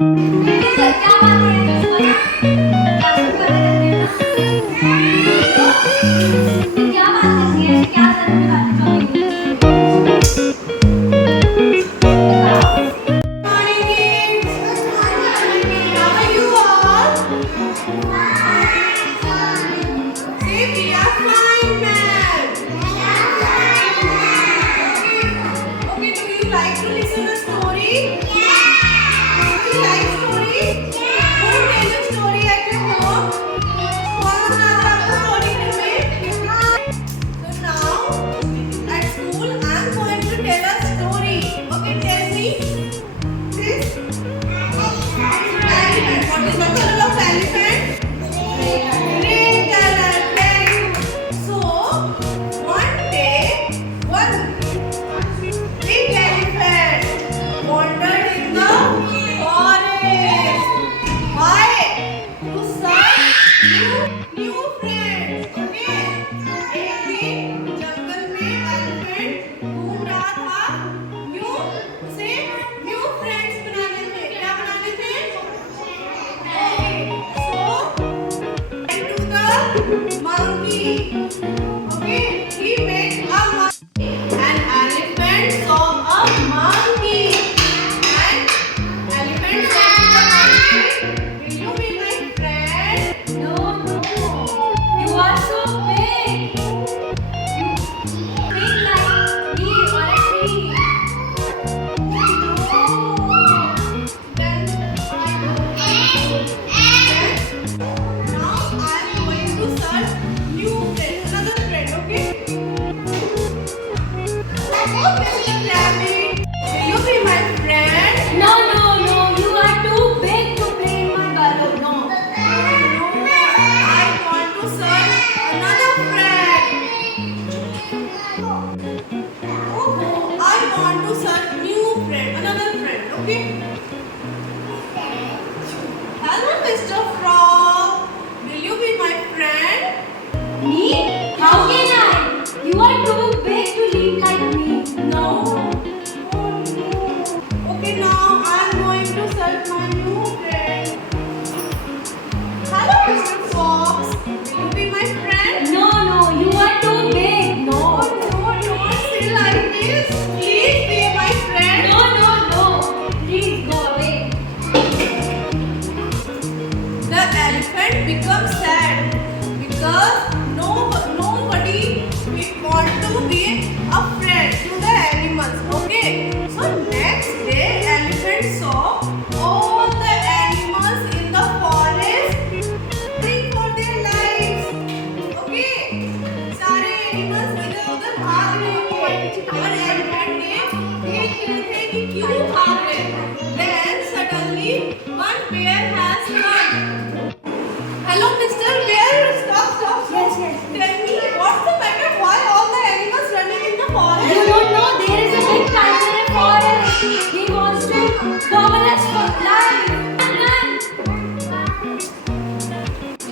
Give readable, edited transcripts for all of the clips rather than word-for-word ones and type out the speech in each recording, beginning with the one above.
क्या बात है? क्लास में पढ़ने लगते हैं ना। फिर क्या बात करनी है? ऐसे क्या सर की बातें टॉपिक बताओ। Morning, kids. How are you all? Say we are fine, ma'am. Okay, do you like to listen a story? Do you like story? Who tell you story at your home? कौन सुनाता है आपको story घर में? So now at school I am going to tell a story. Okay, tell me. This elephant. What is the color of elephant? Green color. Very good. So one day, one big elephant wandered in the forest. Why? To search new friends. Okay. एक दिन जंगल में elephant घूम रहा था. क्यों? उसे new friends बनाने थे. क्या बनाने थे? Okay. So to the monkey. Okay, he met a monkey. An elephant saw a monkey. And elephant said to the monkey, "Will you be my friend?" No, no. You are so big. You big like me or a tree. Then now I am going to search new friend, another friend. Okay. Oh, Mr. Rabbit, will you be my friend? No, no, no. You are too big to play in my burrow. No. No, I want to search another friend. Oh, I want to search new friend, another friend. Okay. Hello, Mr. Frog. Will you be my friend? Me? How can I? You are too big to leap like me. No. Okay, now I am going to search my new friend. Hello, Mr. Fox. Will you be my friend? No, no. You are too big. No. No, don't say like this. Please be my friend. No, no, no. Please go away. The elephant becomes sad because nobody want to be a friend to the animals. Okay, so next day elephant saw all the animals in the forest fleeing for their lives. Okay, सारे animals इधर उधर भाग रहे थे और elephant ने देख रहे थे कि क्यों भाग रहे हैं. Then suddenly one bear has come. Hello, Mr. Bear. Stop, stop, stop. Yes, yes. Tell me, what's the matter? Why all the animals running in the forest? You don't know there is a big tiger in forest. He wants to gobble us for life. Run.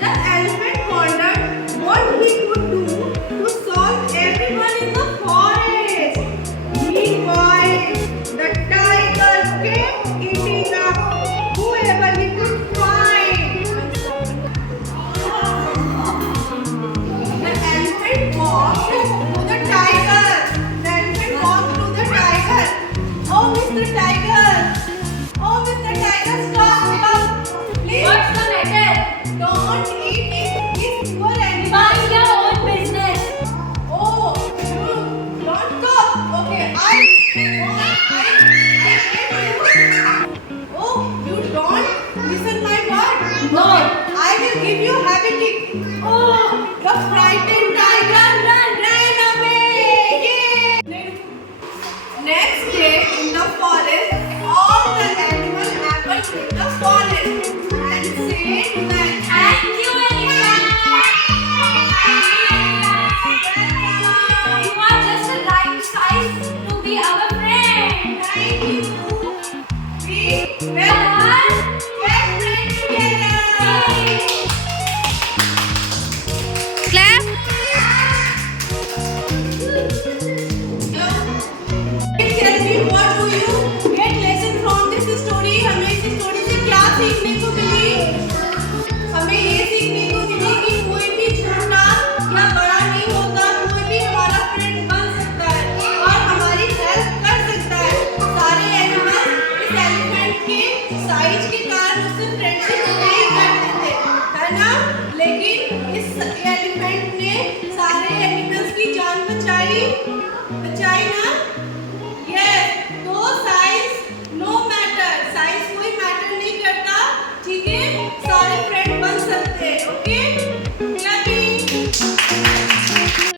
The elephant wondered what he could do to solve everyone in the forest. Meanwhile, the tiger kept eating up whoever he could find. The elephant walked to the tiger. The elephant walked to the tiger. Oh, Mr. Tiger. Oh, Mr. Tiger, stop, stop. Please. What's the matter? Don't eat it. It's your animal. Mind your own business. Oh, you don't talk. Okay, I Oh, you don't listen my word. No. I will give you happy kick. Oh, the frightened tiger ran away. Yay! Next day in the forest, all the animals happened in the forest and said that Thank you, elephant. You are just the right size to be our friend. thank you. We will get friends together. Clap. Tell me, what do you get lesson from this story? हमें इस story से है ना, लेकिन